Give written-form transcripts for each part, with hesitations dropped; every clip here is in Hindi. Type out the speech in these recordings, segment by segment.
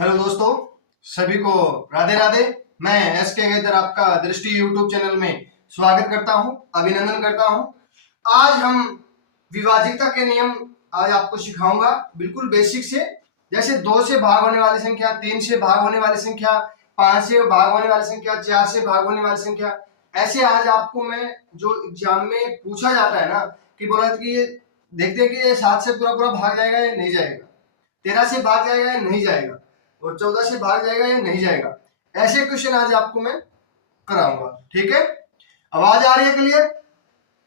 हेलो दोस्तों, सभी को राधे राधे। मैं एस के गेदर आपका दृष्टि यूट्यूब चैनल में स्वागत करता हूं, अभिनंदन करता हूं। आज हम विभाज्यता के नियम आज आपको सिखाऊंगा, बिल्कुल बेसिक से। जैसे 2 से भाग होने वाली संख्या, 3 से भाग होने वाली संख्या, 5 से भाग होने वाली संख्या, 4 से भाग होने वाली संख्या, ऐसे आज आपको मैं जो एग्जाम में पूछा जाता है ना कि बोला कि ये देखते हैं कि ये 7 से पूरा पूरा भाग जाएगा या नहीं जाएगा, 13 से भाग जाएगा या नहीं जाएगा, और 14 से भाग जाएगा या नहीं जाएगा, ऐसे क्वेश्चन आज आपको मैं कराऊंगा। ठीक है, आवाज आ रही है क्लियर?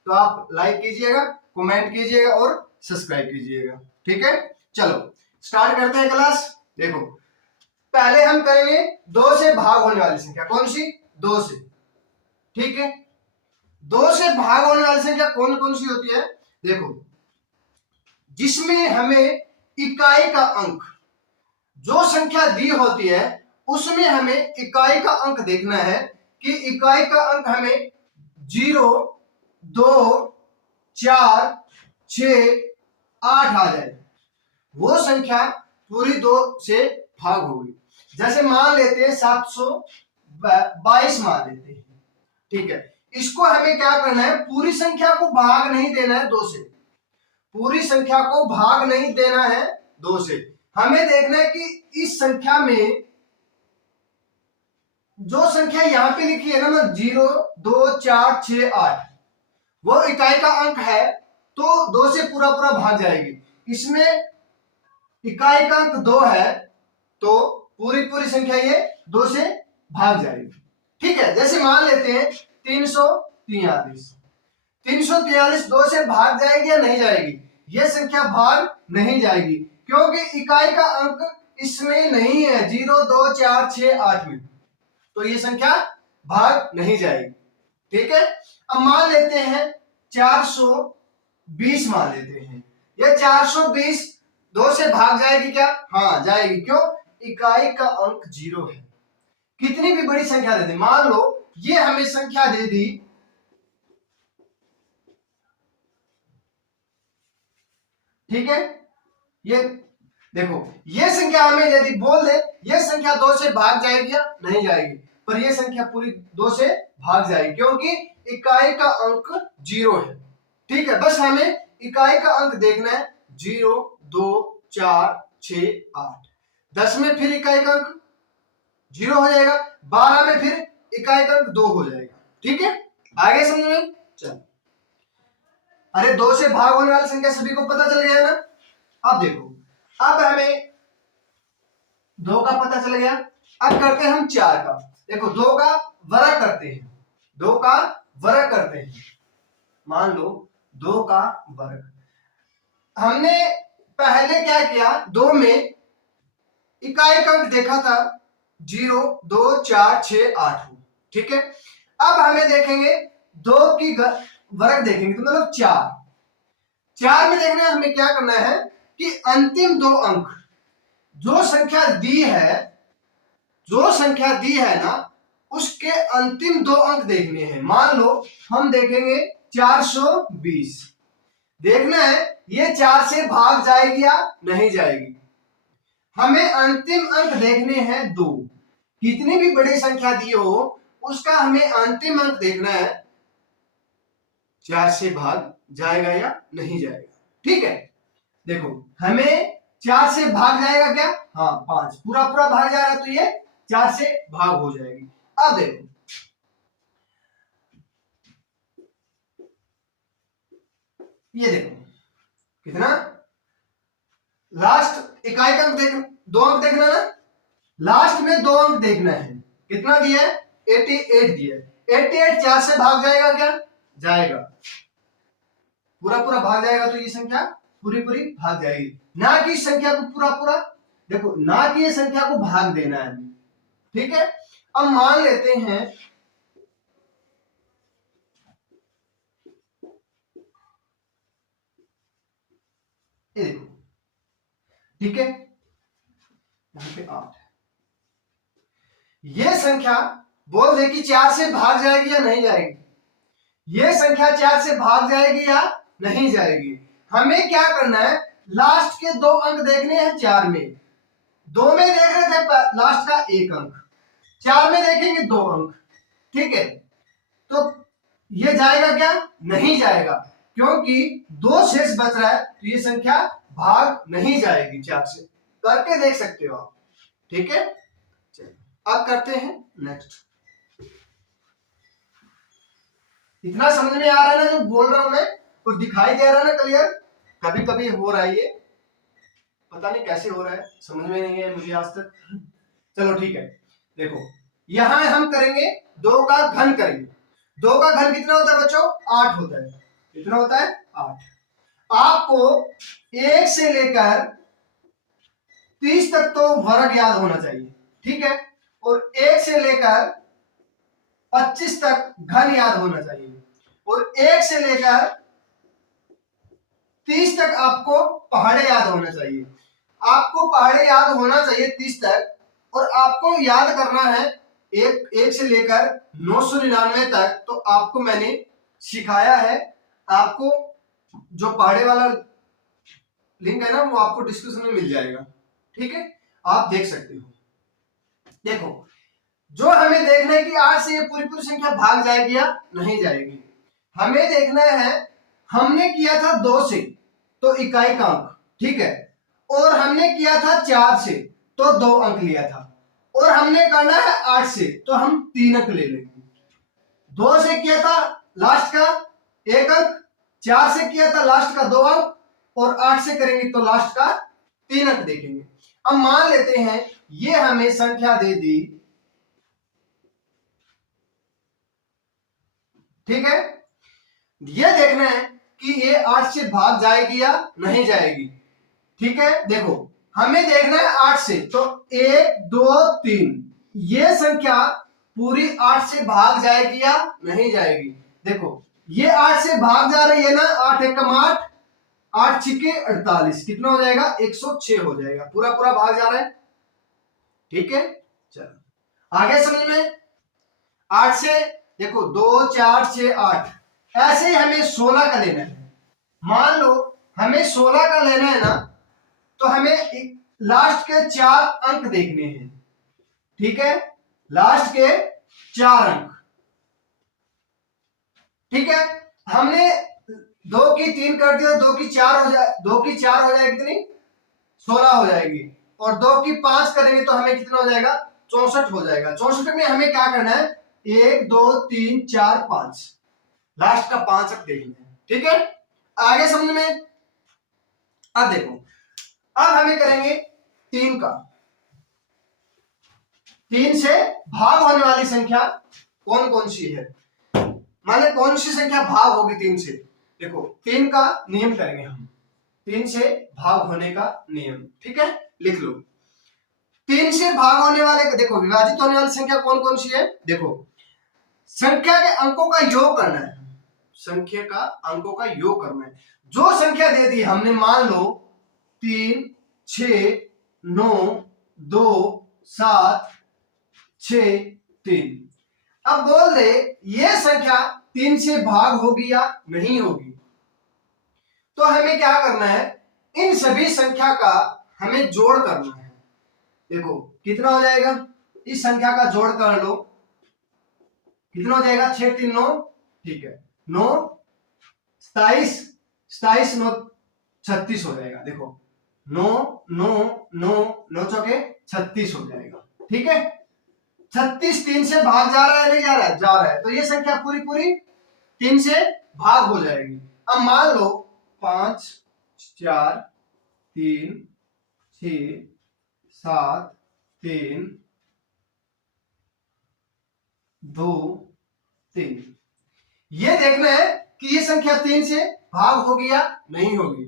तो आप लाइक कीजिएगा, कमेंट कीजिएगा और सब्सक्राइब कीजिएगा। ठीक है, चलो स्टार्ट करते हैं क्लास। देखो, पहले हम करेंगे 2 से भाग होने वाली संख्या। कौन सी? 2 से। ठीक है, 2 से भाग होने वाली संख्या कौन कौन सी होती है? देखो, जिसमें हमें इकाई का अंक, जो संख्या दी होती है उसमें हमें इकाई का अंक देखना है कि इकाई का अंक हमें 0, 2, 4, 6, 8 आ जाए, वो संख्या पूरी 2 से भाग होगी। जैसे मान लेते हैं 722 मान लेते हैं। ठीक है, इसको हमें क्या करना है? पूरी संख्या को भाग नहीं देना है 2 से, पूरी संख्या को भाग नहीं देना है 2 से। हमें देखना है कि इस संख्या में जो संख्या यहां पे लिखी है ना 0, 2, 4, 6, 8, वो इकाई का अंक है तो 2 से पूरा पूरा भाग जाएगी। इसमें इकाई का अंक 2 है तो पूरी पूरी संख्या ये 2 से भाग जाएगी। ठीक है, जैसे मान लेते हैं 343। 343 2 से भाग जाएगी या नहीं जाएगी? ये संख्या भाग नहीं जाएगी क्योंकि इकाई का अंक इसमें नहीं है 0, 2, 4, 6, 8 में, तो ये संख्या भाग नहीं जाएगी। ठीक है, अब मान लेते हैं 420 मान लेते हैं। ये 420 2 से भाग जाएगी क्या? हाँ जाएगी। क्यों? इकाई का अंक 0 है। कितनी भी बड़ी संख्या दे दी, मान लो ये हमें संख्या दे दी, ठीक है, ये देखो ये संख्या हमें यदि बोल दे ये संख्या 2 से भाग जाएगी या नहीं जाएगी, पर ये संख्या पूरी 2 से भाग जाएगी क्योंकि इकाई का अंक 0 है। ठीक है, बस हमें इकाई का अंक देखना है 0, 2, 4, 6, 8। 10 में फिर इकाई का अंक 0 हो जाएगा, 12 में फिर इकाई का अंक 2 हो जाएगा। ठीक है, आगे समझ में? चल, अरे 2 से भाग होने वाली संख्या सभी को पता चल गया ना। अब देखो, अब हमें 2 का पता चल गया, अब करते हैं हम 4 का। देखो 2 का वर्ग करते हैं, 2 का वर्ग करते हैं। मान लो 2 का वर्ग, हमने पहले क्या किया, 2 में इकाई का अंक देखा था 0, 2, 4, 6, 8। ठीक है, अब हमें देखेंगे 2 की वर्ग देखेंगे तो मतलब 4 में देखना है हमें क्या करना है कि अंतिम 2 अंक जो संख्या दी है, जो संख्या दी है ना उसके अंतिम 2 अंक देखने हैं। मान लो हम देखेंगे 420, देखना है ये 4 से भाग जाएगी या नहीं जाएगी। हमें अंतिम अंक देखने हैं 2, कितनी भी बड़ी संख्या दी हो उसका हमें अंतिम अंक देखना है 4 से भाग जाएगा या नहीं जाएगा। ठीक है, देखो हमें 4 से भाग जाएगा क्या? हाँ 5, पूरा पूरा भाग जाएगा तो ये 4 से भाग हो जाएगी। अब देखो ये देखो कितना, लास्ट इकाई का अंक देख, 2 अंक देखना ना, लास्ट में 2 अंक देखना है। कितना दिया है? 88 दिया है। 88 4 से भाग जाएगा क्या? जाएगा, पूरा पूरा भाग जाएगा तो ये संख्या पूरी पूरी भाग जाएगी, ना कि इस संख्या को पूरा पूरा, देखो ना कि ये संख्या को भाग देना है। ठीक है, अब मान लेते हैं ये देखो, ठीक है, यहां पे 8, ये संख्या बोल दे कि 4 से भाग जाएगी या नहीं जाएगी, ये संख्या 4 से भाग जाएगी या नहीं जाएगी। हमें क्या करना है, लास्ट के 2 अंक देखने हैं 4 में, 2 में देख रहे थे लास्ट का 1 अंक, 4 में देखेंगे 2 अंक, ठीक है। तो ये जाएगा क्या? नहीं जाएगा, क्योंकि 2 शेष बच रहा है, तो ये संख्या भाग नहीं जाएगी 4 से। करके देख सकते हो आप, ठीक है। अब करते हैं नेक्स्ट। इतना समझ में आ रहा है ना जो बोल रहा हूं मैं? कुछ दिखाई दे रहा है ना क्लियर? कभी कभी हो रहा है ये, पता नहीं कैसे हो रहा है, समझ में नहीं है मुझे आज तक। चलो ठीक है, देखो यहां हम करेंगे 2 का घन करेंगे। 2 का घन कितना होता है बच्चों? 8 होता है। कितना होता है? 8। आपको 1 से लेकर 30 तक तो वर्ग याद होना चाहिए, ठीक है। और 1 से लेकर 25 तक घन याद होना चाहिए, और 1 से लेकर 30 तक आपको पहाड़े याद होना चाहिए। आपको पहाड़े याद होना चाहिए 30 तक, और आपको याद करना है एक से लेकर 999 तक। तो आपको मैंने सिखाया है, आपको जो पहाड़े वाला लिंक है ना वो आपको डिस्क्रिप्शन में मिल जाएगा, ठीक है, आप देख सकते हो। देखो जो हमें देखना है कि 8 से ये पूरी पूरी संख्या भाग जाएगी या नहीं जाएगी। हमें देखना है, हमने किया था 2 से तो इकाई का अंक, ठीक है, और हमने किया था 4 से तो 2 अंक लिया था, और हमने करना है 8 से तो हम 3 अंक ले लेंगे। 2 से किया था लास्ट का 1 अंक, 4 से किया था लास्ट का 2 अंक, और 8 से करेंगे तो लास्ट का 3 अंक देखेंगे। अब मान लेते हैं ये हमें संख्या दे दी, ठीक है। ये देखना है कि ये 8 से भाग जाएगी या नहीं जाएगी, ठीक है। देखो हमें देखना है 8 से, तो 1 2 3 ये संख्या पूरी 8 से भाग जाएगी या नहीं जाएगी। देखो ये 8 से भाग जा रही है ना, 8 एकम 8, 8 छिके 48, कितना हो जाएगा? 106 हो जाएगा, पूरा पूरा भाग जा रहा है, ठीक है। चलो आगे समझ में। 8 से देखो 2 4 6 8, ऐसे ही हमें 16 का लेना है। मान लो हमें 16 का लेना है ना, तो हमें लास्ट के 4 अंक देखने हैं, ठीक है, लास्ट के 4 अंक, ठीक है। हमने 2 की 3 कर दिया, 2 की 4 हो जाए, 2 की 4 हो जाएगी कितनी? 16 हो जाएगी, और 2 की 5 करेंगे तो हमें कितना हो जाएगा? 64 हो जाएगा। 64 में हमें क्या करना है? 1 2 3 4 5, लास्ट का 5 अंक देखना है, ठीक है। आगे समझ में। अब देखो, अब हमें करेंगे 3 का। 3 से भाग होने वाली संख्या कौन कौन सी है, माने कौन सी संख्या भाग होगी 3 से? देखो 3 का नियम करेंगे हम, 3 से भाग होने का नियम, ठीक है, लिख लो। 3 से भाग होने वाले, देखो विभाजित होने वाली संख्या कौन कौन सी है? देखो संख्या के अंकों का योग करना है, संख्या का अंकों का योग करना है। जो संख्या दे दी हमने, मान लो 3 6 9 2 7 6 3, अब बोल दे ये संख्या 3 से भाग होगी या नहीं होगी। तो हमें क्या करना है, इन सभी संख्या का हमें जोड़ करना है। देखो कितना हो जाएगा, इस संख्या का जोड़ कर लो, कितना हो जाएगा? 6 3 9, ठीक है, 9 27, 27 9 36 हो जाएगा। देखो 9 9 9 9 चौके 36 हो जाएगा, ठीक है। 36 3 से भाग जा रहा है नहीं जा रहा है? जा रहा है, तो ये संख्या पूरी पूरी 3 से भाग हो जाएगी। अब मान लो 5 4 3 6 7 3 2 3, ये देखना है कि ये संख्या 3 से भाग होगी या नहीं होगी,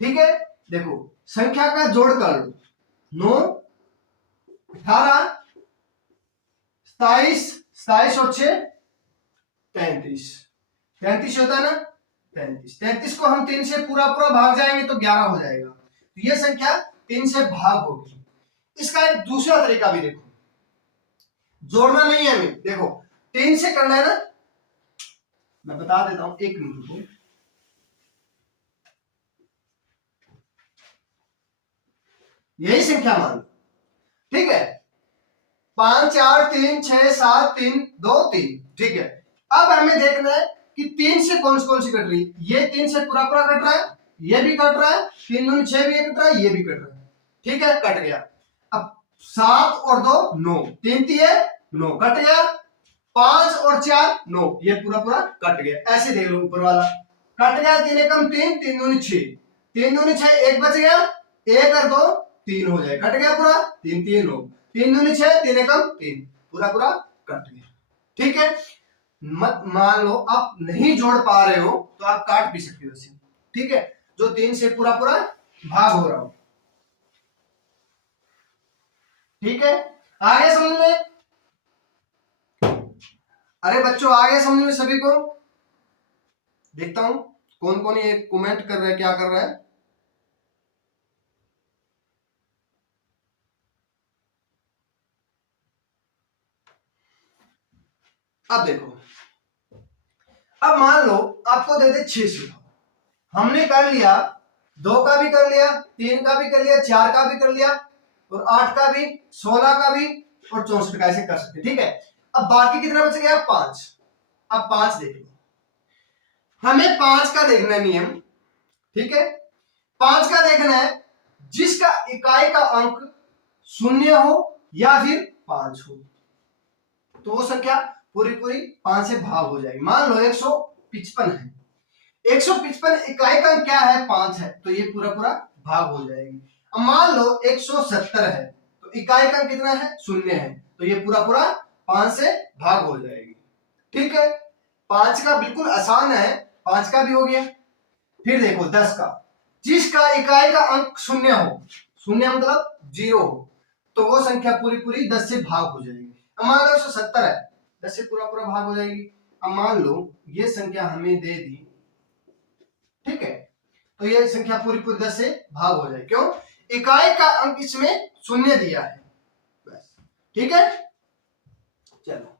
ठीक है। देखो संख्या का जोड़ कर लो, 9 18 27, 27 और 6 33, 33 होता है ना, 33, 33 को हम 3 से पूरा पूरा भाग जाएंगे तो 11 हो जाएगा, तो ये संख्या 3 से भाग होगी। इसका एक दूसरा तरीका भी देखो, जोड़ना नहीं है हमें, देखो 3 से करना है ना, मैं बता देता हूं, 1 मिनट रुको। यही संख्या मान लो, ठीक है। 5 4 3 6 7 3 2 3, ठीक है। अब हमें देखना है कि 3 से कौन सी कट रही है। ये 3 से पूरा पूरा कट रहा है, ये भी कट रहा है, 3 दूनी 6 भी कट रहा है, ये भी कट रहा है, ठीक है, कट गया। अब 7 और 2 9, 3 3 9 कट गया, 5 और 4 9, ये पूरा पूरा कट गया। ऐसे देख लो ऊपर वाला कट गया, 3 एकम 3 3 दूनी 6, 3 दूनी 6, एक बच गया, 1 और 2 3 हो जाए, कट गया पूरा, 3 3 9, 3 दूनी 6, 3 एकम 3, पूरा पूरा कट गया, ठीक है। मत मान लो आप नहीं जोड़ पा रहे हो तो आप काट भी सकते हो इसे, ठीक है, जो 3 से पूरा पूरा भाग हो रहा हो, ठीक है। आगे समझ में, अरे बच्चों आगे समझ में सभी को। देखता हूं कौन कौन ये कमेंट कर रहा है, क्या कर रहा है। अब देखो, अब मान लो आपको दे दे 6 सुबह, हमने कर लिया, 2 का भी कर लिया, 3 का भी कर लिया, 4 का भी कर लिया, और 8 का भी, 16 का भी, और 64 का, ऐसे कर सकते, ठीक है। अब बाकी कितना बच गया, 5। अब 5 देख लो, हमें 5 का देखना है नियम, ठीक है। 5 का देखना है जिसका इकाई का अंक 0 हो या फिर 5 हो, तो वो संख्या पूरी पूरी 5 से भाग हो जाएगी। मान लो 155 है, 155 इकाई का अंक क्या है, 5 है, तो ये पूरा पूरा भाग हो जाएगी। अब मान लो 170 है, तो इकाई का अंक कितना है, 0 है, तो ये पूरा पूरा 5 से भाग हो जाएगी, ठीक है। 5 का बिल्कुल आसान है, 5 का भी हो गया। फिर देखो 10 का, जिसका इकाई का अंक 0 हो, 0 मतलब 0 हो, तो वो संख्या पूरी पूरी 10 से भाग हो जाएगी। अब मान लो 170 है, 10 से पूरा पूरा भाग हो जाएगी। अब मान लो ये संख्या हमें दे दी, ठीक है, तो ये संख्या पूरी पूरी 10 से भाग हो जाएगी, क्यों, इकाई का अंक इसमें 0 दिया है, बस, ठीक है। चलो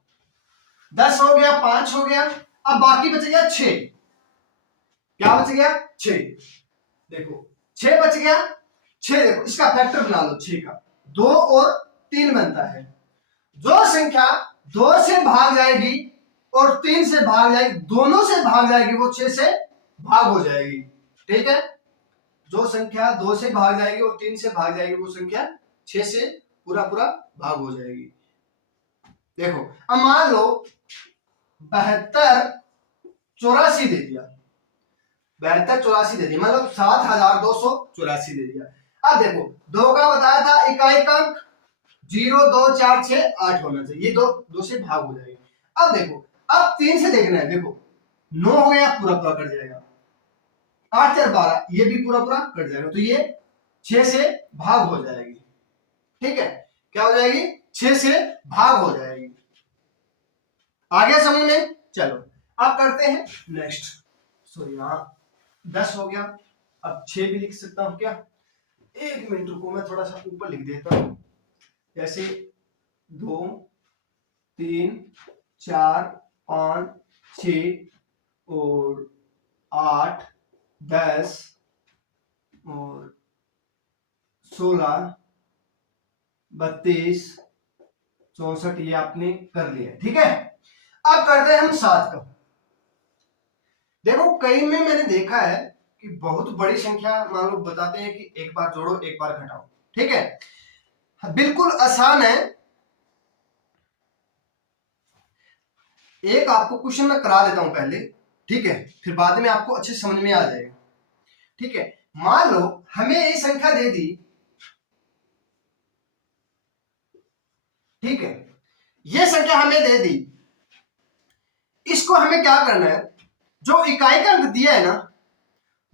10 हो गया, 5 हो गया, अब बाकी बच गया 6। क्या बच गया, 6। देखो 6 बच गया, 6 देखो इसका फैक्टर बना लो, 6 का 2 और 3 बनता है, जो संख्या 2 से भाग जाएगी और 3 से भाग जाएगी, दोनों से भाग जाएगी, वो 6 से भाग हो जाएगी, ठीक है। जो संख्या 2 से भाग जाएगी और 3 से भाग जाएगी, वो संख्या 6 से पूरा पूरा भाग हो जाएगी। देखो अब मान लो 72 84 दे दिया, 72 84 दे दिया, मतलब 7284 दे दिया। अब देखो 2 का बताया था इकाई का अंक 0 2 4 6 8 होना चाहिए, ये 2 से भाग हो जाएगी। अब देखो, अब 3 से देखना है, देखो 9 हो गया, पूरा पूरा कट जाएगा, 8 4 12, ये भी पूरा पूरा कट जाएगा, तो ये 6 से भाग हो जाएगी, ठीक है। क्या हो जाएगी, 6 से भाग हो जाएगी। आगे समझ में, चलो अब करते हैं नेक्स्ट। सॉरी यहाँ 10 हो गया, अब 6 भी लिख सकता हूं क्या, 1 मिनट रुको, मैं थोड़ा सा ऊपर लिख देता हूं, जैसे 2 3 4 5 6 और 8 10 और 16 32 64, ये आपने कर लिया, ठीक है। अब करते हैं हम 7 का। देखो कई में मैंने देखा है कि बहुत बड़ी संख्या मान लो बताते हैं कि एक बार जोड़ो एक बार घटाओ, ठीक है, बिल्कुल आसान है। एक आपको क्वेश्चन मैं करा देता हूं पहले, ठीक है, फिर बाद में आपको अच्छे समझ में आ जाएगा, ठीक है। मान लो हमें ये संख्या दे दी, ठीक है, ये संख्या हमें दे दी, इसको हमें क्या करना है, जो इकाई का अंक दिया है ना,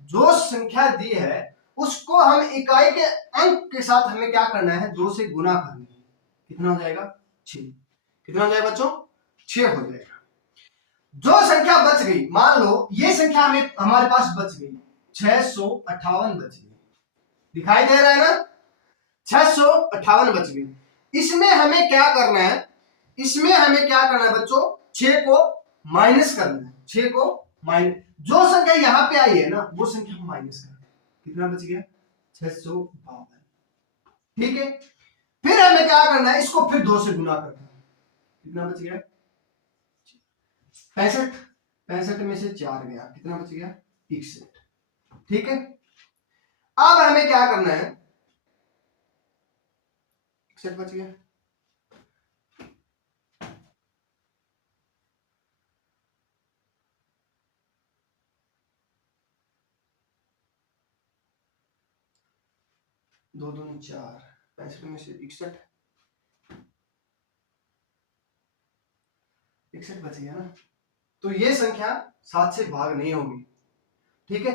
जो संख्या दी है उसको हम इकाई के अंक के साथ हमें क्या करना है, 2 से गुना करना है, कितना हो जाएगा, 6। कितना हो जाएगा बच्चों, 6 हो जाएगा। जो संख्या बच गई, मान लो ये संख्या हमें हमारे पास बच गई 658 बच गई, दिखाई दे रहा है ना, 658 बच गई। इसमें हमें क्या करना है, इसमें हमें क्या करना है बच्चों, 6 को माइनस करना है, 6 को माइनस, जो संख्या यहां पे आई है ना वो संख्या को माइनस करना है, कितना बच गया, 652, ठीक है, फिर हमें क्या करना है, इसको फिर 2 से गुना करना है। कितना बच गया, 65, 65 में से 4 गया, कितना बच गया, 61। ठीक है, अब हमें क्या करना है, 61 बच गया, दो दूनी 4, 65 में से 61, 61 बच गया ना। तो ये संख्या 7 से भाग नहीं होगी। ठीक है,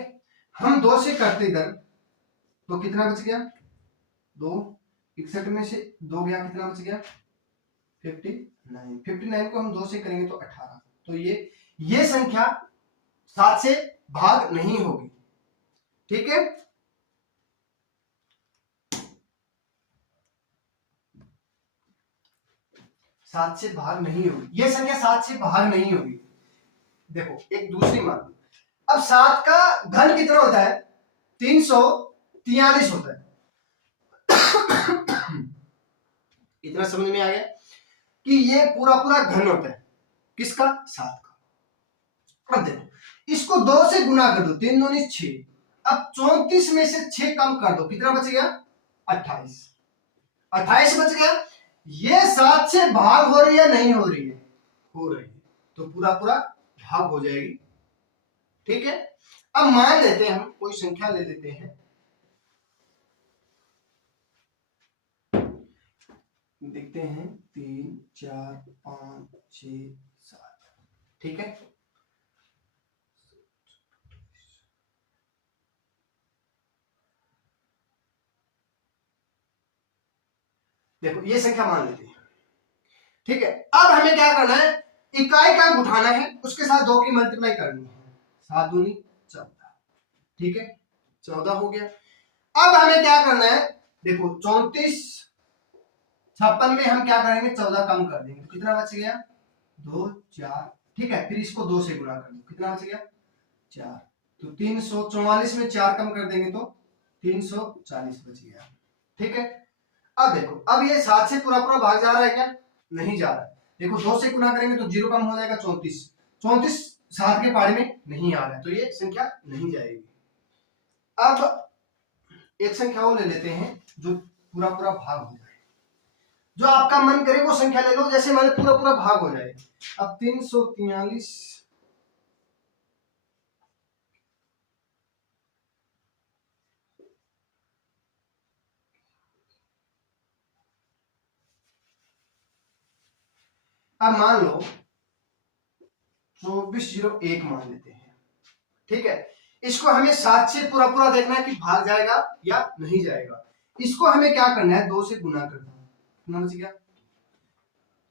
हम 2 से करते इधर, तो कितना बच गया, 2, 61 में से 2 गया, कितना बच गया, 59, 59 को हम 2 से करेंगे तो 18। तो ये संख्या 7 से भाग नहीं होगी। ठीक है, सात से भाग नहीं होगी, ये संख्या 7 से भाग नहीं होगी। देखो एक दूसरी मान, अब 7 का घन कितना होता है, 343 होता है। इतना समझ में आ गया कि ये पूरा पूरा घन होता है, किसका, 7 का। अब देखो इसको 2 से गुना कर दो, 3 दूनी 6, अब 34 में से 6 कम कर दो, कितना बच गया, 28, 28 बच गया। ये 7 से भाग हो रही है, नहीं हो रही है, हो रही है, तो पूरा पूरा भाग हो जाएगी। ठीक है, अब मान लेते हैं, हम कोई संख्या ले लेते हैं, देखते हैं 3, 4, 5, 6, 7। ठीक है, देखो ये संख्या मान लेते हैं। ठीक है, अब हमें क्या करना है, इकाई का उठाना है, उसके साथ 2 की मल्टीप्लाई करनी है, 7 दूनी 14। ठीक है, 14 हो गया। अब हमें क्या करना है, देखो 34, 56 में हम क्या करेंगे, 14 कम कर देंगे, तो कितना बच गया, 2, 4। ठीक है, फिर इसको 2 से गुणा कर दो, कितना बच गया, 4। तो 344 में 4 कम कर देंगे तो 340 बच गया। ठीक है, अब देखो, अब ये 7 से पूरा पूरा भाग जा रहा है क्या, नहीं जा रहा है। देखो 2 से गुना करेंगे तो 0 कम हो जाएगा, 34, 34 7 के पारे में नहीं आ रहा है, तो ये संख्या नहीं जाएगी। अब एक संख्या और ले लेते हैं जो पूरा पूरा भाग हो जाए, जो आपका मन करे वो संख्या ले लो, जैसे मैंने पूरा पूरा भाग हो जाए। अब 343, अब मान लो 2401 मान लेते हैं। ठीक है, इसको हमें 7 से पूरा पूरा देखना है कि भाग जाएगा या नहीं जाएगा। इसको हमें क्या करना है, 2 से गुना करना है, कितना बच गया।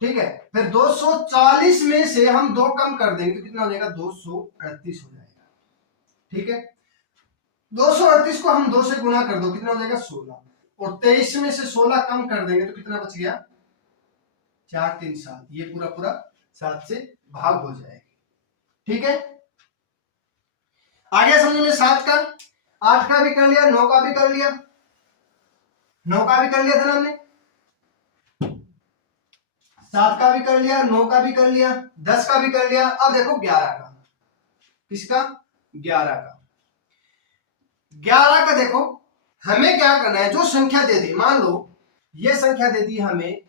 ठीक है, फिर 240 में से हम 2 कम कर देंगे तो कितना हो जाएगा, 238 हो जाएगा। ठीक है, 238 को हम 2 से गुना कर दो, कितना हो जाएगा, 16, और 23 में से 16 कम कर देंगे तो कितना बच गया, 4, 3, 7। ये पूरा पूरा 7 से भाग हो जाएगा। ठीक है, आ गया समझ में, 7 का, 8 का भी कर लिया, 9 का भी कर लिया, 9 का भी कर लिया था ना हमने, 7 का भी कर लिया, 9 का भी कर लिया, 10 का भी कर लिया। अब देखो 11 का, किसका, 11 का, 11 का देखो हमें क्या करना है, जो संख्या दे दी, मान लो ये संख्या दे दी हमें,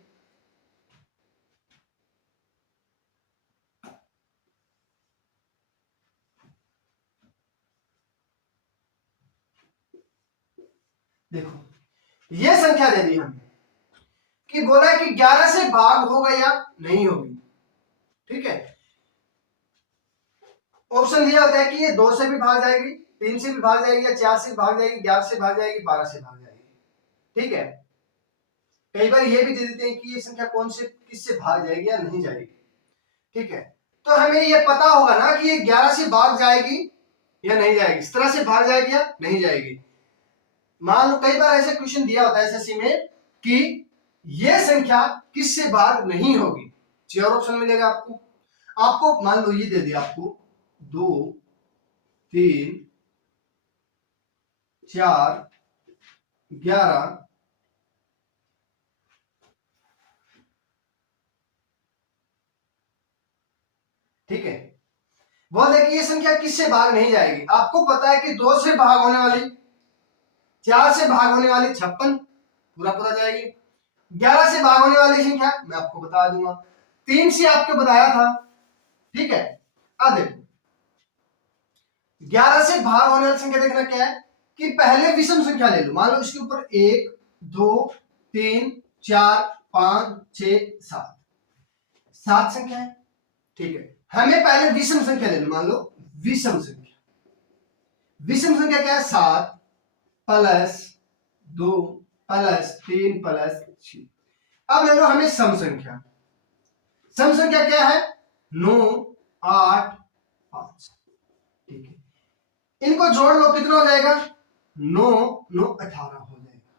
देखो ये संख्या दे दी हमें कि बोला कि 11 से भाग होगा या नहीं होगी। ठीक है, ऑप्शन दिया होता है कि ये 2 से भी भाग जाएगी, 3 से भी भाग जाएगी, या 4 से भाग जाएगी, 11 से भाग जाएगी, 12 से भाग जाएगी। ठीक है, कई बार ये भी दे देते हैं कि ये संख्या कौन से किससे भाग जाएगी या नहीं जाएगी। ठीक है, तो हमें ये पता होगा ना कि ये 11 से भाग जाएगी या नहीं जाएगी, इस तरह से भाग जाएगी या नहीं जाएगी। मान लो कई बार ऐसे क्वेश्चन दिया होता है एसएससी में कि ये संख्या किससे भाग नहीं होगी, चार ऑप्शन मिलेगा आपको। आपको मान लो ये दे दिया आपको 2, 3, 4, 11, ठीक है। बोल दे कि ये संख्या किससे भाग नहीं जाएगी। आपको पता है कि 2 से भाग होने वाली, 4 से भाग होने वाली 56 पूरा पूरा जाएगी। 11 से भाग होने वाली संख्या मैं आपको बता दूंगा, 3 से आपको बताया था, ठीक है। अब देखो 11 से भाग होने वाली संख्या देखना क्या है कि पहले विषम संख्या ले लो। मान लो इसके ऊपर 1 2 3 4 5 6 7 7 संख्या है, ठीक है। हमें पहले विषम संख्या ले लो। मान लो विषम संख्या, विषम संख्या क्या है 7 प्लस 2 प्लस 3 प्लस 6। अब ले लो हमें सम संख्या, सम संख्या क्या है 9 8 5, ठीक है। इनको जोड़ लो कितना हो जाएगा 9 9 18 हो जाएगा,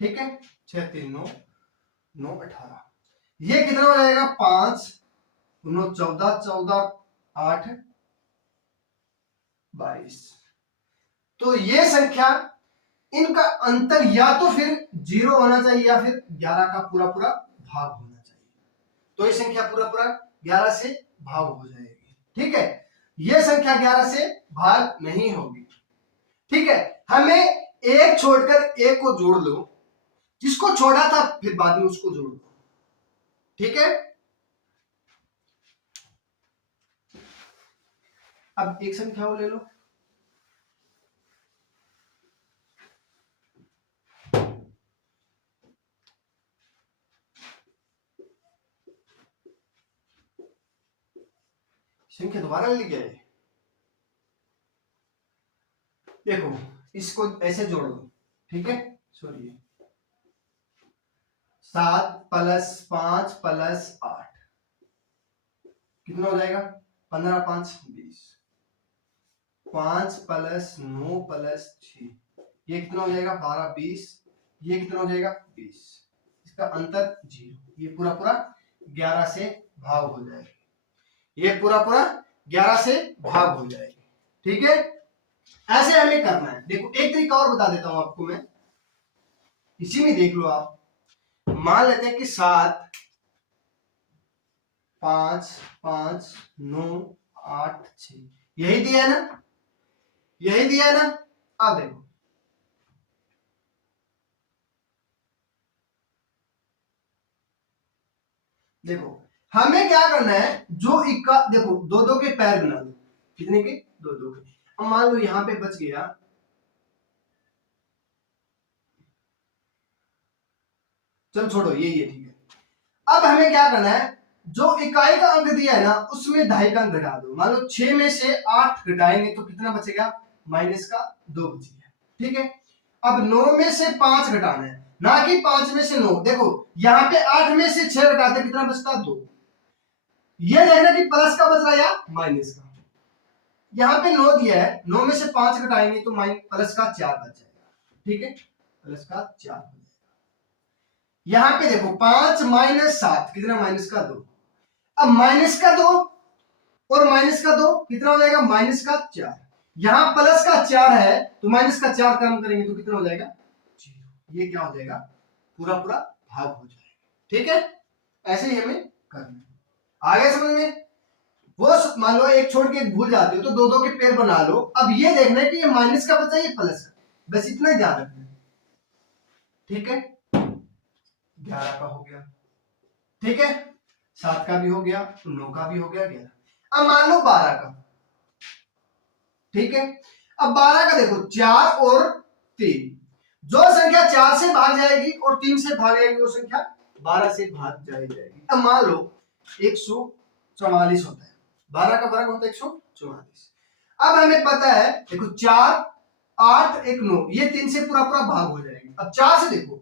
ठीक है। 6 3 9 9 18, ये कितना हो जाएगा 5 9 14 14 8 22। तो ये संख्या, इनका अंतर या तो फिर 0 होना चाहिए या फिर 11 का पूरा पूरा भाग होना चाहिए। तो ये संख्या पूरा पूरा 11 से भाग हो जाएगी, ठीक है। ये संख्या 11 से भाग नहीं होगी, ठीक है। हमें एक छोड़कर एक को जोड़ लो, जिसको छोड़ा था फिर बाद में उसको जोड़ दो, ठीक है। अब एक संख्या वो ले लो, संख्या दोबारा ले गया है। देखो इसको ऐसे जोड़ दो, ठीक है। सॉरी 7 प्लस 5 प्लस 8 कितना हो जाएगा 15 5 20। 5 प्लस 9 प्लस 6 ये कितना हो जाएगा 12 20। ये कितना हो जाएगा 20। इसका अंतर 0। ये पूरा पूरा 11 से भाग हो जाएगा, ये पूरा पूरा 11 से भाग हो जाएगा, ठीक है। ऐसे हमें करना है। देखो एक तरीका और बता देता हूं आपको मैं, इसी में देख लो आप। मान लेते हैं कि 7 5 5 9 8 6 यही दिया है ना, यही दिया है ना। अब देखो देखो हमें क्या करना है, जो इक्का देखो 2 2 के पैर बना दो, कितने के 2 2 के। अब मान लो यहां पे बच गया, चलो छोड़ो ये ठीक है। अब हमें क्या करना है, जो इकाई का अंक दिया है ना उसमें ढाई का अंक घटा दो। मान लो 6 में से 8 घटाएंगे तो कितना बचेगा माइनस का 2 बचेगा, ठीक है। अब 9 में से 5 घटाना है, ना कि 5 में से 9। देखो यहाँ पे 8 में से 6 घटाते कितना बचता 2। ये देखना कि प्लस का बच रहा है या माइनस का। यहाँ पे 9 दिया है, 9 में से 5 घटाएंगे तो प्लस का 4 बच जाएगा, ठीक है। प्लस का 4। यहाँ पे देखो 5 माइनस 7 कितना माइनस का 2। अब माइनस का 2 और माइनस का 2 कितना हो जाएगा माइनस का 4। यहां प्लस का 4 है तो माइनस का 4 कम करेंगे तो कितना हो जाएगा 0। ये क्या हो जाएगा पूरा पूरा भाग हो जाएगा, ठीक है। ऐसे ही हमें करना है। आगे समझ में। वो मान लो एक छोड़ के भूल जाते हो तो 2 2 के पेड़ बना लो। अब ये देखना है कि ये माइनस का बचा ये प्लस का, बस इतना ही ध्यान रखना है, ठीक है। 11 का हो गया, ठीक है। 7 का भी हो गया, 9 का भी हो गया, 11। अब मान लो 12 का, ठीक है। अब 12 का देखो 4 और 3, जो संख्या 4 से भाग जाएगी और 3 से भाग जाएगी वो संख्या 12 से भाग जाएगी। अब मान लो 144 होता है, 12 का वर्ग होता है 144। अब हमें पता है देखो 4 8 1 9 ये 3 से पूरा पूरा भाग हो जाएगी। अब 4 से देखो,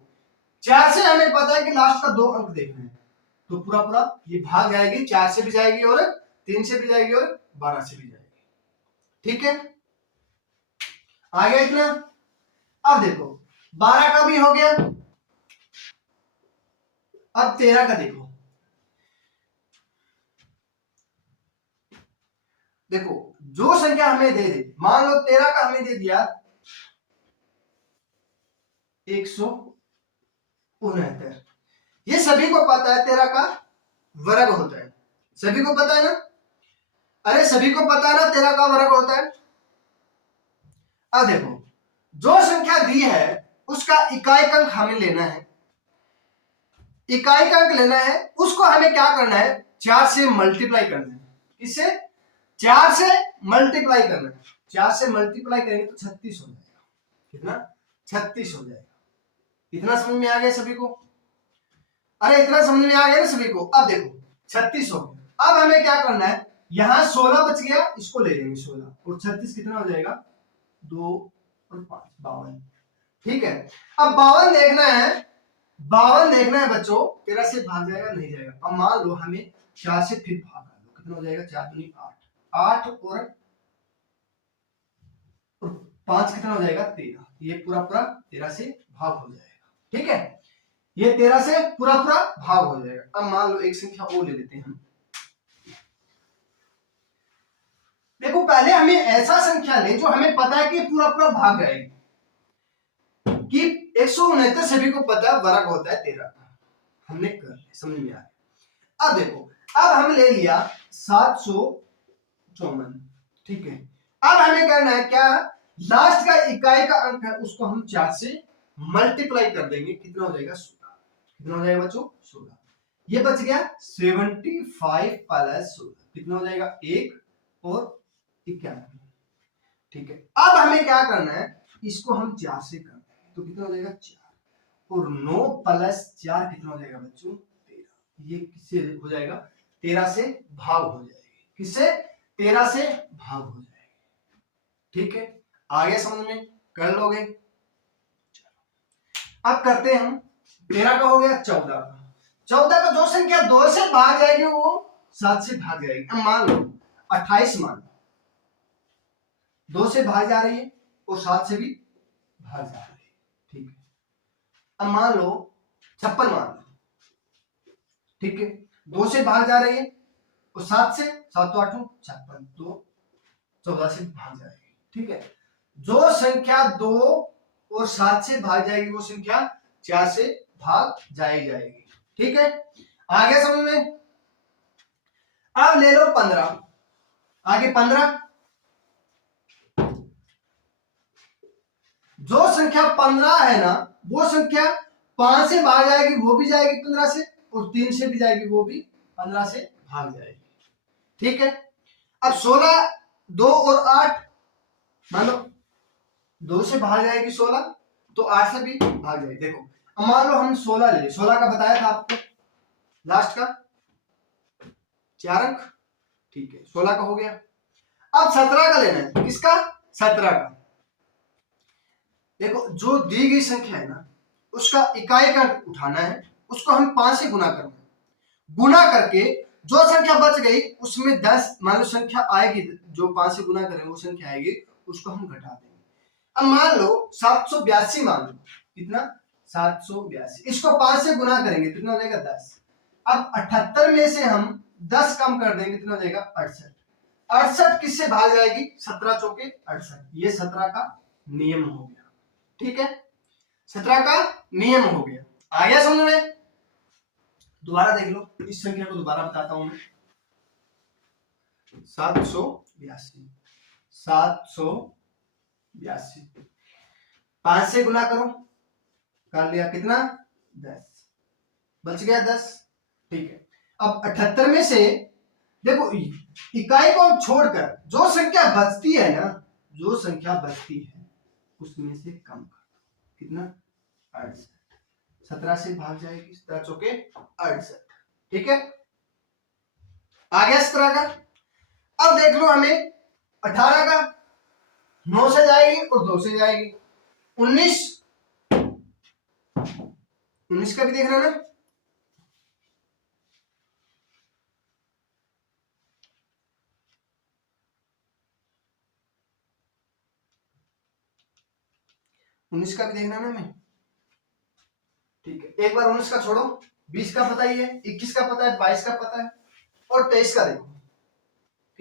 4 से हमें पता है कि लास्ट का 2 अंक देखना है तो पूरा पूरा ये भाग जाएगी, 4 से भी जाएगी और 3 से भी जाएगी और 12 से भी जाएगी, ठीक है। आ गया इतना। अब देखो 12 का भी हो गया। अब 13 का देखो, देखो जो संख्या हमें दे दे, मान लो 13 का हमें दे दिया 169। ये सभी को पता है 13 का वर्ग होता है, सभी को पता है ना। अरे सभी को पता है ना 13 का वर्ग होता है। अब देखो जो संख्या दी है उसका इकाई अंक हमें लेना है, इकाई अंक लेना है, उसको हमें क्या करना है 4 से मल्टीप्लाई करना है। किससे? 4 से मल्टीप्लाई करना है। 4 से मल्टीप्लाई करेंगे तो 36 हो जाएगा। कितना? 36 हो जाएगा। इतना समझ में आ गया सभी को? अरे इतना समझ में आ गया ना सभी को? अब देखो 36 हो गया। अब हमें क्या करना है, यहां 16 बच गया, इसको ले लेंगे 16 और 36 कितना हो जाएगा 2 और 5 52। ठीक है, अब 52 देखना है, 52 देखना है बच्चों, 13 से भाग जाएगा नहीं जाएगा। अब मान लो हमें 4 से फिर भाग लो, कितना हो जाएगा 4 दूनी 8 और 5 कितना हो जाएगा 13। ये पूरा पूरा 13 से भाग हो जाएगा। ठीक है, ये 13 से पूरा पूरा भाग हो जाएगा। अब मान लो एक संख्या और ले लेते हैं हम। देखो पहले हमें ऐसा संख्या ले जो हमें पता है कि पूरा पूरा भाग जाएगी, कि 169 सभी को पता है वर्ग होता है 13 का। हमने कर लिया, समझ में आ गया। अब देखो, अब हम ले लिया 754। ठीक है, अब हमें करना है क्या, लास्ट का इकाई का अंक है उसको हम 4 से मल्टीप्लाई कर देंगे, कितना हो जाएगा 16। कितना हो जाएगा बच्चों 16। ये बच गया 75 प्लस 16, कितना हो जाएगा 1 और 91। ठीक है, अब हमें क्या करना है, इसको हम 4 से कर देंगे तो कितना हो जाएगा 4 और 9 प्लस 4 कितना हो जाएगा बच्चों 13। ये किससे हो जाएगा 13 से भाग हो जाएगी। किससे? 13 से भाग हो जाएगी। ठीक है, आगे समझ में कर लोगे? अब करते हैं हम, 13 का हो गया 14 का। 14 का जो संख्या 2 से भाग जाएगी वो 7 से भाग जाएगी। अब मान लो 28 मान लो 2 से भाग जा रही है और 7 से भी भाग जा रही है। ठीक है, अब मान लो 56 मान लो। ठीक है, 2 से भाग जा रही है और 7 से, 7 तो 8 56, तो 14 से भाग जाएगी। ठीक है, जो संख्या 2 और 7 से भाग जाएगी वो संख्या 4 से भाग जाएगी। ठीक है, आगे समझ में? अब ले लो 15, आगे 15। जो संख्या 15 है ना वो संख्या 5 से भाग जाएगी वो भी जाएगी 15 से, और 3 से भी जाएगी वो भी 15 से भाग जाएगी। ठीक है, अब 16, 2 और 8, मान लो 2 से भाग जाएगी 16 तो 8 से भी भाग जाएगी। देखो अब मान लो हम 16 ले, 16 का बताया था आपको, लास्ट का 4 अंक। ठीक है, 16 का हो गया। अब 17 का लेना है, किसका? 17 का। देखो जो दी गई संख्या है ना उसका इकाई का उठाना है, उसको हम 5 से गुना करना है। गुना करके जो संख्या बच गई उसमें 10, मान लो संख्या आएगी जो 5 से गुना करेंगे वो संख्या आएगी, उसको हम घटा देंगे। अब मान लो 782 मान लो, कितना 782, इसको 5 से गुना करेंगे कितना हो जाएगा 10। अब 78 में से हम 10 कम कर देंगे कितना हो जाएगा 68। 68 किससे भाग जाएगी 17 चौके 68। ये 17 का नियम हो गया। ठीक है, 17 का नियम हो गया। आ गया समझ में? दोबारा देख लो, इस संख्या को दोबारा बताता हूं मैं। 782, 782, 5 से गुना करो, कर लिया कितना 10, बच गया 10। ठीक है, अब 78 में से देखो इकाई को छोड़कर जो संख्या बचती है ना, जो संख्या बचती है उसमें से कम कर, कितना 68। 17 से भाग जाएगी, 17 चौके 68। ठीक है, आ गया 17 का। अब देख लो हमें 18 का, 9 से जाएगी और 2 से जाएगी। 19, 19 का भी देख रहा ना, उन्नीस का भी देखना ना मैं। ठीक है, एक बार 19 का छोड़ो, 20 का पता ही है, 21 का पता है, 22 का पता है, और 23 का देखो।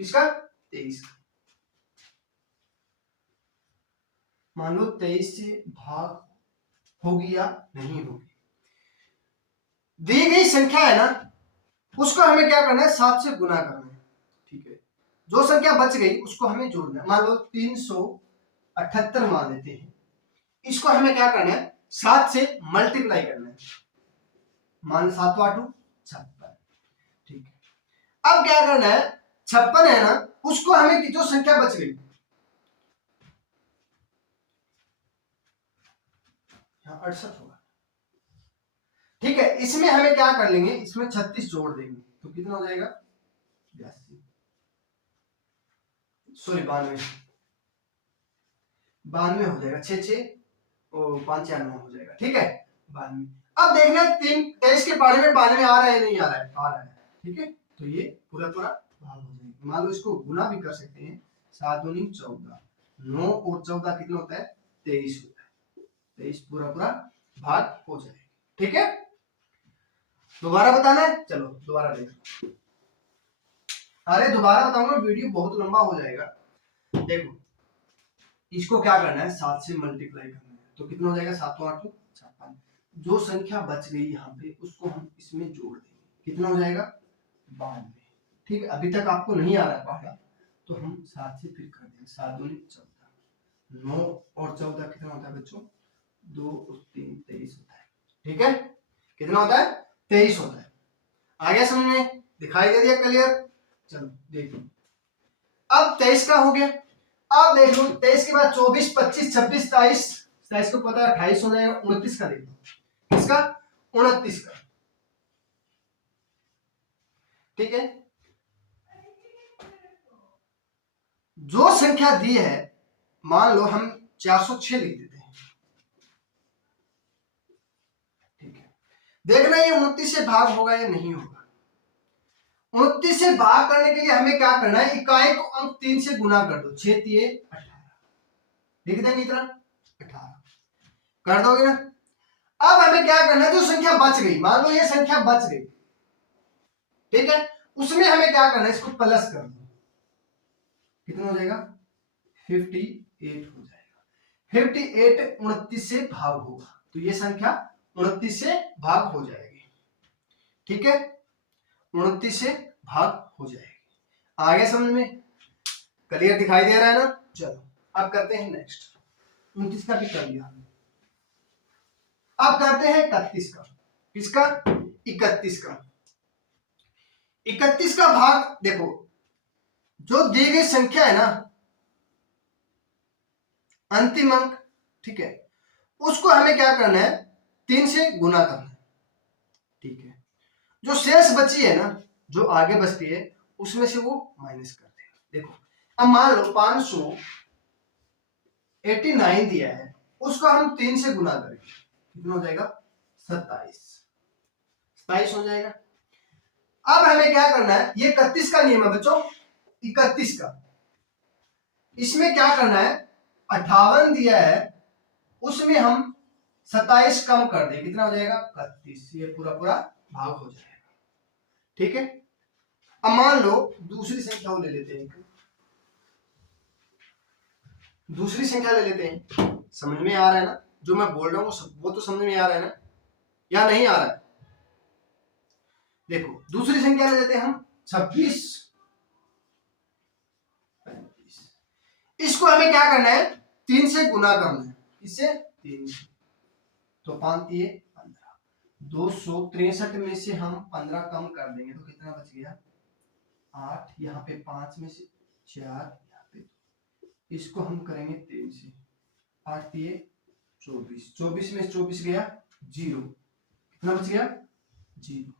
किसका? 23 का। मान लो 23 से भाग होगी या नहीं होगी। दी गई संख्या है ना उसको हमें क्या करना है 7 से गुना करना है। ठीक है, जो संख्या बच गई उसको हमें जोड़ना है। मान लो 378 मान लेते हैं, इसको हमें क्या करना है, 7 से मल्टीप्लाई करना है। मान 7 8 56, ठीक है। अब क्या करना है, 56 है ना, उसको हमें जो संख्या बच गई, यहाँ 68 होगा, ठीक है, इसमें हमें क्या कर लेंगे, इसमें 36 जोड़ देंगे तो कितना हो जाएगा, 82, सॉरी 92, 92 हो जाएगा, 6 6 और 5 4 9 हो जाएगा, ठीक है, 92। अब देखना 23 के पढ़े में 92 आ रहा है नहीं आ रहा है, आ रहा है, ठीक है, तो ये पूरा पूरा भाग हो जाएगा। मान लो इसको गुना भी कर सकते हैं, 7 दूनी 14, 9 और 14 कितना होता है, 23 होता है, 23 पूरा पूरा भाग हो जाएगा, ठीक है। दोबारा बताना है, चलो दोबारा देखो, अरे दोबारा बताऊंगा वीडियो बहुत लंबा हो जाएगा। देखो इसको क्या करना है, 7 से मल्टीप्लाई करना है, तो कितना हो जाएगा, 7 8 56, जो संख्या बच गई यहाँ पे उसको हम इसमें जोड़ देंगे, कितना हो जाएगा, 92, ठीक है। अभी तक आपको नहीं आ रहा पढ़ना, तो हम 7 से फिर कर देंगे, 7 दूनी 14, 9 और 14 कितना होता है बच्चों, 2 और 3 23 होता है, ठीक है, कितना होता है, 23 होता है। आ गया समझ में, दिखाई दे दिया क्लियर, चलो देखो, अब 23 का हो गया। अब देख लो 23 के बाद 24 25 26 27, 27 को पता है 28 हो जाएगा, 29 का देखो, किसका, 29 का, ठीक है। जो संख्या दी है, मान लो हम 406 लिख देते हैं, ठीक है, देखना ये 29 से भाग होगा या नहीं होगा। 29 से भाग करने के लिए हमें क्या करना है, इकाई को अंक 3 से गुना कर दो, 6 3 18, लिख देंगे इतना 18, कर दोगे ना। अब हमें क्या करना है, जो संख्या बच गई, मान लो ये संख्या बच गई, ठीक है, उसमें हमें क्या करना है, इसको प्लस कर दो, कितना हो जाएगा, 58 हो जाएगा, 58 29 से भाग होगा, तो ये संख्या 29 से भाग हो जाएगी, ठीक है, 29 से भाग हो जाएगी। आगे समझ में क्लियर दिखाई दे रहा है ना। चलो अब करते हैं नेक्स्ट, 29 का भी कर लिया हमने, अब करते हैं 31 का, किसका, 31 का। 31 का भाग देखो, जो दी गई संख्या है ना, अंतिम अंक, ठीक है, उसको हमें क्या करना है, 3 से गुना करना है, ठीक है, जो शेष बची है ना, जो आगे बचती है उसमें से वो माइनस कर देंगे। देखो अब मान लो 589 दिया है, उसको हम 3 से गुना करेंगे, कितना हो जाएगा, 27 27 हो जाएगा। अब हमें क्या करना है, ये 31 का नियम है बच्चों, 31 का, इसमें क्या करना है, 58 दिया है, उसमें हम 27 कम कर दें, कितना हो जाएगा, 31, ये पूरा पूरा भाग हो जाएगा, ठीक है। अब मान लो दूसरी संख्या ले लेते हैं, दूसरी संख्या ले लेते हैं, समझ में आ रहा है ना, जो मैं बोल रहा हूँ वो तो समझ में आ रहा है ना, या नहीं आ रहा है। देखो दूसरी संख्या ले लेते हैं हम, 26 35, इसको हमें क्या करना है, 3 से गुना करना है, इससे 3 से, तो 5 3 15, 263 में से हम 15 कम कर देंगे तो कितना बच गया, 8, यहाँ पे 5 में से 4, यहाँ पे, इसको हम करेंगे 3 से, 8 3 24, 24 में 24 गया 0, कितना बच गया, 0।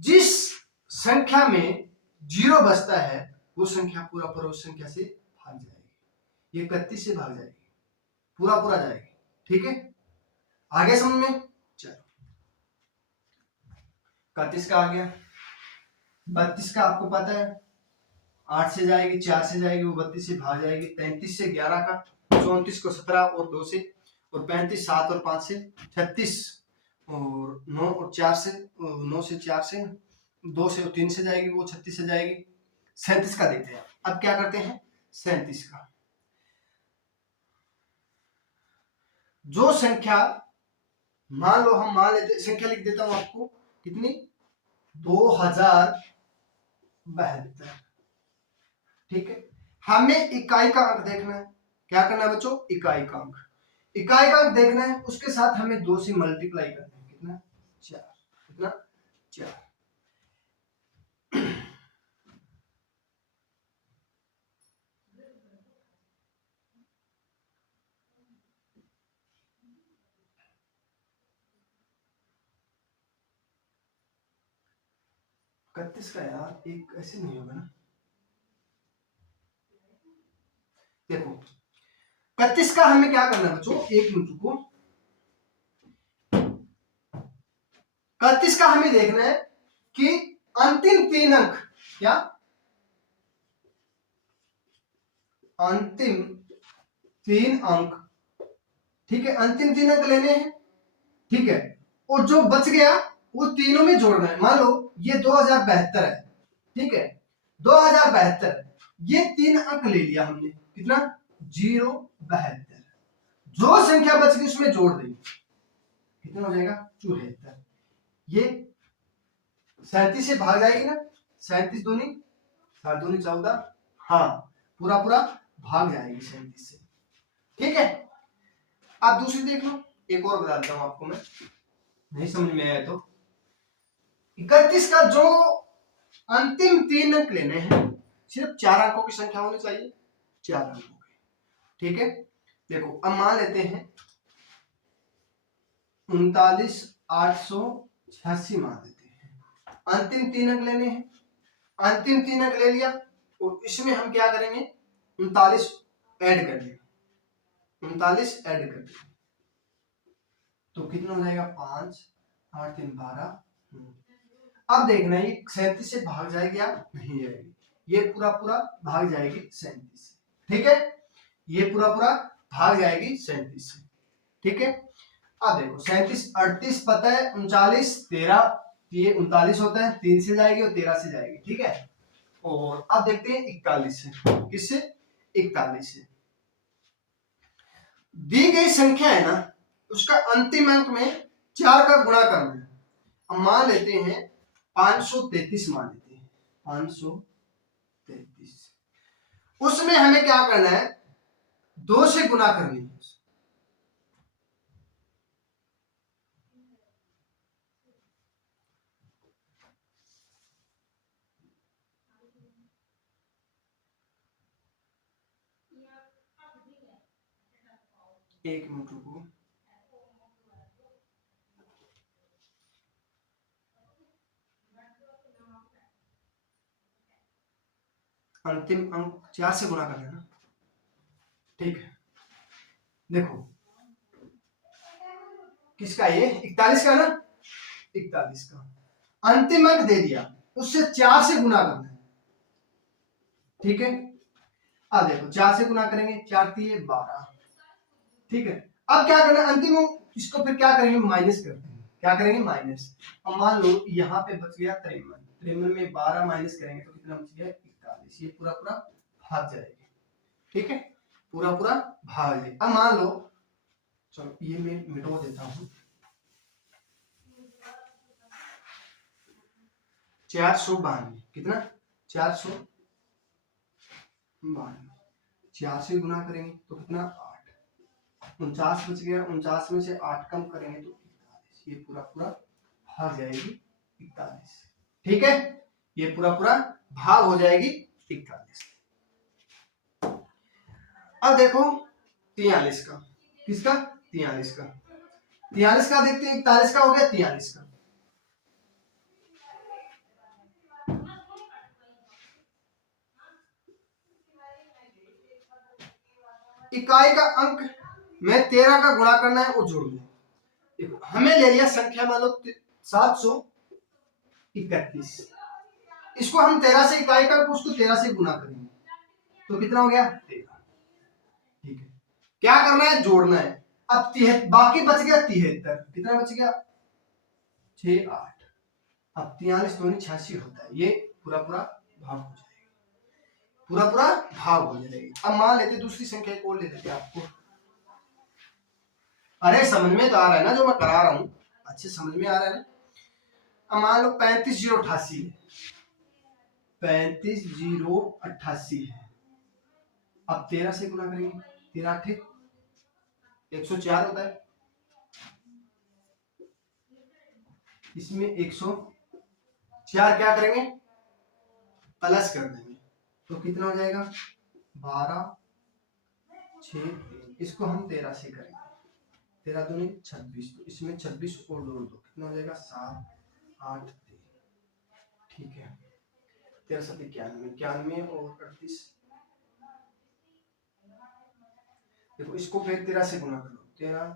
जिस संख्या में 0 बचता है वो संख्या पूरा पूरा उस संख्या से भाग जाएगी, ये 31 से भाग जाएगी, पूरा पूरा जाएगी, ठीक है। आगे समझ में, चलो 31 का आ गया। 32 का आपको पता है, 8 से जाएगी, 4 से जाएगी, वो 32 से भाग जाएगी, 33 से 11 का, 34 को 17 और 2 से, और 35 7 और 5 से, 36 और 9 और 4 से, 9 से 4 से, 2 से और 3 से जाएगी, वो 36 से जाएगी। 37 का देखते हैं, अब क्या करते हैं, 37 का, जो संख्या, मान लो हम मान लेते, संख्या लिख देता हूं आपको, कितनी, 2072, ठीक है, हमें इकाई का अंक देखना है। क्या करना है बच्चों? इकाई का अंक, इकाई का अंक देखना है, उसके साथ हमें 2 से मल्टीप्लाई करना है। कितना? 4। कितना? 4। इकतीस का यार एक ऐसे नहीं होगा ना। देखो 31 का हमें क्या करना है बच्चों? एक मिनट रुको। 31 का हमें देखना है कि अंतिम 3 अंक, क्या अंतिम 3 अंक, ठीक है, अंतिम 3 अंक लेने हैं, ठीक है, और जो बच गया वो तीनों में जोड़ना है। मान लो ये 2072 है, ठीक है, 2072, ये 3 अंक ले लिया हमने। कितना? 072, जो संख्या बच गई उसमें जोड़ देंगे। कितना हो जाएगा? 74। ये 37 से भाग जाएगी ना, 37 दूनी 7 दूनी 14, हाँ पूरा पूरा भाग जाएगी 37 से। ठीक है, आप दूसरी देख लो, एक और बता देता हूं आपको मैं, नहीं समझ में आया तो। 31 का जो अंतिम 3 अंक लेने हैं, सिर्फ 4 अंकों की संख्या होनी चाहिए, 4 अंकों की। ठीक है, देखो अब मान लेते हैं 39,886 मान लेते हैं। अंतिम 3 अंक लेने हैं, अंतिम 3 अंक ले लिया और इसमें हम क्या करेंगे? 39 ऐड कर लेंगे, 39 ऐड कर लेंगे तो कितना हो जाएगा? 5 8 3 12। अब देखना है ये 37 से भाग जाएगी या नहीं जाएगी। ये पूरा पूरा भाग जाएगी 37 से। ठीक है, ये पूरा पूरा भाग जाएगी 37 से। ठीक है, अब देखो 37 38 पता है, 39 13, ये 39 होता है, 3 से जाएगी और 13 से जाएगी। ठीक है, और अब देखते हैं 41 से। किससे? 41 से। दी गई संख्या है ना, उसका अंतिम अंक में 4 का गुणा करना है। अब मान लेते हैं 533 मान लेते हैं, 533, उसमें हमें क्या करना है? 2 से गुना करनी है। एक मिनट रुको, अंतिम अंक 4 से गुणा करना है ना। ठीक है, देखो किसका? ये 41 का ना, 41 का अंतिम अंक दे दिया, उससे 4 से गुना करना है। ठीक है, अब देखो 4 से गुना करेंगे, 4 3 12। ठीक है, अब क्या करना है? अंतिम अंक, इसको फिर क्या करेंगे? माइनस करते हैं। क्या करेंगे? माइनस। अब मान लो यहाँ पे बच गया 53, 53 में 12 माइनस करेंगे तो कितना बच गया? 41। ये पूरा पूरा भाग जाएगा। ठीक है, पूरा पूरा भाग जाएगा। अब मान लो, चलो ये मैं मिटो देता हूँ, 492। कितना? 492। 4 से गुना करेंगे तो कितना? 8। 49 बच गया, 49 में से 8 कम करेंगे तो 41। ये पूरा पूरा भाग जाएगी 41। ठीक है, ये पूरा पूरा भाग हो जाएगी 41। अब देखो 43 का। किसका? 43 का। 43 का देखते हैं, 41 का हो गया, 43 का। इकाई का अंक में 13 का गुणा करना है और जोड़ना है। देखो हमें ले लिया संख्या, मान लो 731, इसको हम 13 से इकाई का उसको 13 से गुणा करेंगे तो कितना हो गया? 13। ठीक है, क्या करना है? जोड़ना है। अब बाकी बच गया 73। कितना बच गया? 6 8। अब 43 दूनी 86 होता है। ये पूरा पूरा भाग हो जाएगा, पूरा पूरा भाग हो जाएगा। अब मान लेते दूसरी संख्या को ले लेते आपको। अरे समझ में तो आ रहा है ना जो मैं करा रहा हूं? अच्छे समझ में आ रहा है ना? अब मान लो 35,088 है, 35,088 है। अब 13 से गुना करेंगे, 13 ठीक 104 होता है, इसमें 104 क्या करेंगे प्लस कर देंगे, तो कितना हो जाएगा 12 6, इसको हम 13 से करेंगे, 13 दूनी 26, तो इसमें 26 और 2 कितना हो जाएगा 7 8 3, ठीक है 13 7 91, 91 और 38, देखो इसको फिर 13 से गुना करो, 13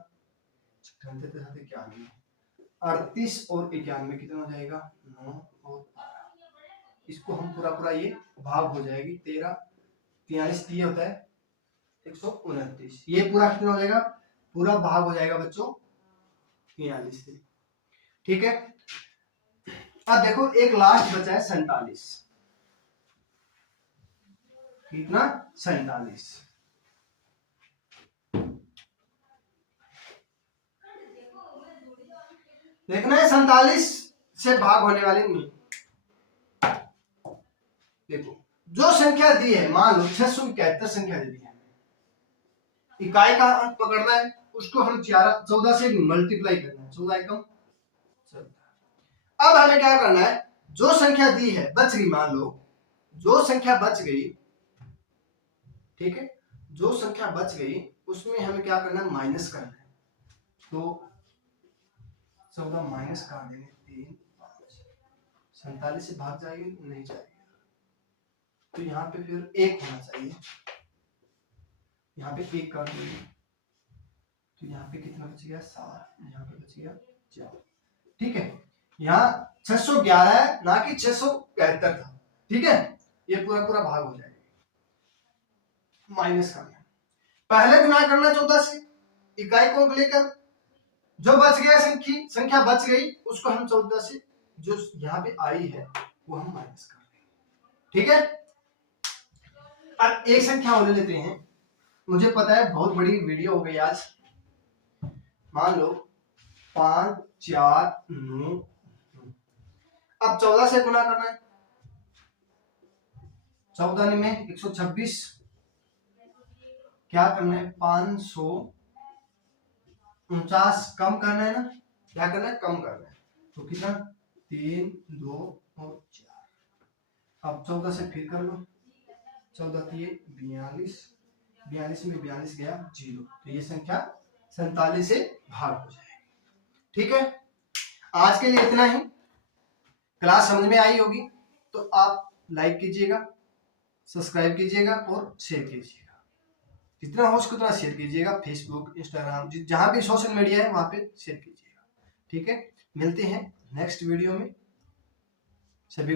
38 और 91 कितना हो जाएगा 9 और 12, इसको हम पूरा पूरा ये भाग हो जाएगी, 13 43 ये होता है 129, ये पूरा कितना हो जाएगा पूरा भाग हो जाएगा बच्चों 43 से, ठीक है। अब देखो एक लास्ट बचा है 47, कितना 47, देखना है 47 से भाग होने वाली नहीं, देखो जो संख्या दी है, मान लो 671 संख्या दी है, इकाई का अंक पकड़ना है, उसको हम 14 से मल्टीप्लाई करना है, 14 एकम 14। अब हमें क्या करना है, जो संख्या दी है बच गई, मान लो जो संख्या बच गई, ठीक है जो संख्या बच गई उसमें हमें क्या करना है माइनस करना है, तो 14 माइनस कर देंगे 3 5, 47 से भाग जाएगी नहीं जाएगी, तो यहाँ पे फिर 1 होना चाहिए, यहाँ पे 1 कर देंगे, तो यहाँ पे कितना बच गया 7, यहाँ पे बच गया 4, ठीक है। यहाँ 611 है ना कि 671 था, ठीक है, ये पूरा पूरा भाग हो जाएगा, माइनस करना, पहले गुना करना 14 से इकाई को लेकर, जो बच गया संख्या बच गई उसको हम 14 से जो यहाँ पे आई है वो हम माइनस कर देंगे, ठीक है। अब एक संख्या और ले लेते हैं, मुझे पता है बहुत बड़ी वीडियो हो गई आज, मान लो 5 4 9, अब 14 से गुना करना है, 14 में 126, क्या करना है 549 कम करना है ना, क्या करना है कम करना है, तो कितना 3 2 और 4, अब 14 से फिर कर लो, 14 42, 42 में 42 गया 0, तो ये संख्या 47 से भाग हो जाएगी, ठीक है। आज के लिए इतना ही, क्लास समझ में आई होगी तो आप लाइक कीजिएगा, सब्सक्राइब कीजिएगा और शेयर कीजिएगा, जितना हो सके उतना शेयर कीजिएगा, फेसबुक इंस्टाग्राम जहां भी सोशल मीडिया है वहां पे शेयर कीजिएगा, ठीक है। मिलते हैं नेक्स्ट वीडियो में, सभी